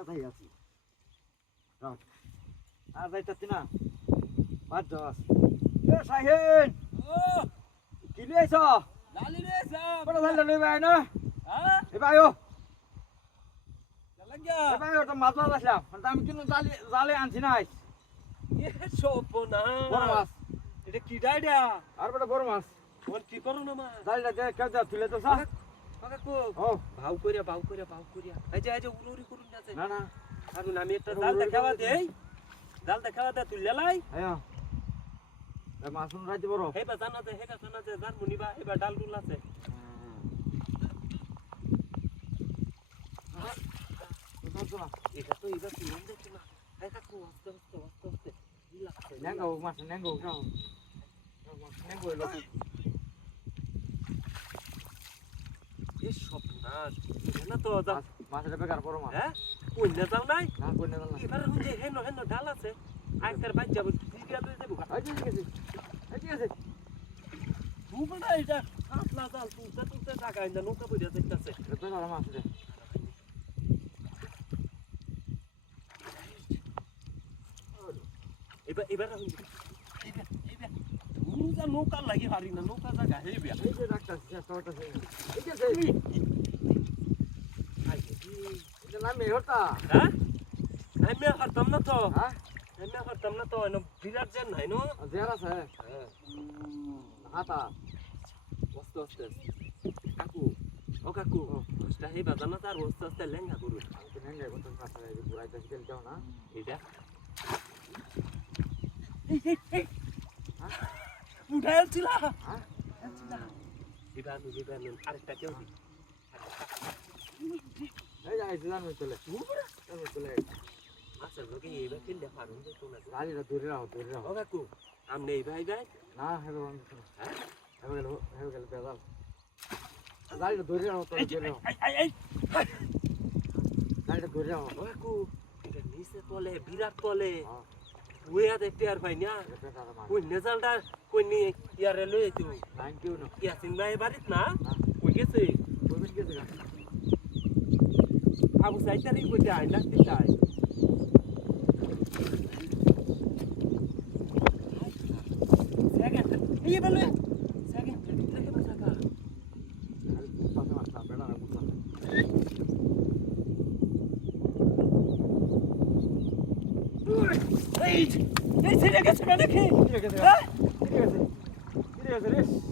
কথাই আছি আর যাইতাছি না বাদ যাস এ সাহিন ও কি লইছ লালি রে সাহেব বড় ভাই লই ভাই না হ্যাঁ এ ভাইও লাগা এ ভাইও তো মাছ মাছ আসলাম আমি কিন্তু জালে আনছি নাই এ সোপনা বড় মাছ এটা কি ডাইডা আর বড় বড় মাছ কোন কি করো না মা জালটা দে কেউ যা তুলে তো সা কাকা ও ভাও করিয়া এই যে উড়ি করুন যাচ্ছে না না আর আমি একটা জাল দেখাবা দেই জাল দেখাবা দে তুই লেলাই আয়া এ মাছুন রাইতে বড় হেবা জানাতে জান মুনিবা এবার ডাল ডুল আছে এটা তো এবার কি মন দেখছ না এই কাকু আস্তে ইলা আছে নেঙ্গো মাছ নেঙ্গো যাও নেঙ্গো এলো এ সপনাস না তো মাছের বেকার বড় মাছ হ্যাঁ কই না যাও নাই না কই না না এবার হুঁজে হেন ডাল আছে আইকার বাইক যাব জিগা লই যাবো আই ঠিক আছে ঠিক আছে দুবড়া এটা কাতলা জাল তুলতে টাকা ইন্দা নৌকা বইরা যাইতাছে এটা না মাছ রে এবার হুঁজে এবার মুজা নৌকা লাগি হারি না নৌকা জায়গা হেবিয়া এই যে ডাক্তার চেষ্টা ঠিক আছে এটা নামে হতা হ্যাঁ আমি হারতাম না তো হ্যাঁ আমি হারতাম না তো বিরাট জেন নাই নো জেরা আছে হ্যাঁ হাতা আস্তে কাকু ও কাকু কষ্ট হে বাজানা তার আস্তে লেঙ্গা করু আমি নেঙ্গে বলতে কাছে এই পুরাই তেল দাও না এটা এই উঠাইল ছিলা হ্যাঁ দিবানু আরেকটা কেউ দি এই যাই জানো চলে চলে আচ্ছা লোকে এইবার খেললে পারুন যে তোমরা গাড়িটা দূরে রাখো ও কাকু আমনে এই ভাই না হেবে বন্ধ হ্যাঁ হেবে গেল বেজাল গাড়িটা দূরে রাখো তো দূরে রাখো গাড়িটা দূরে রাখো ও কাকু এটা নিচে তলে বিরাট তলে হ্যাঁ ওয়া দেখতে আর ভাই না বেকার মাছ কই নেজালটা কই নি ইয়ারে লই তুই থ্যাংক ইউ না ইয়া সিংলাই বাড়িত না কই গেছে কইবেন গেছে গা আবু সাইতারি কই যায় লাগতে যায় সেকেন্ড এই বলে সেকেন্ড থেকে বাঁচাকা আর পাশে মাছ না বেড়া বুঝা এই ছেড়ে গেছে না দেখি ঠিক আছে হ্যাঁ ঠিক আছে রে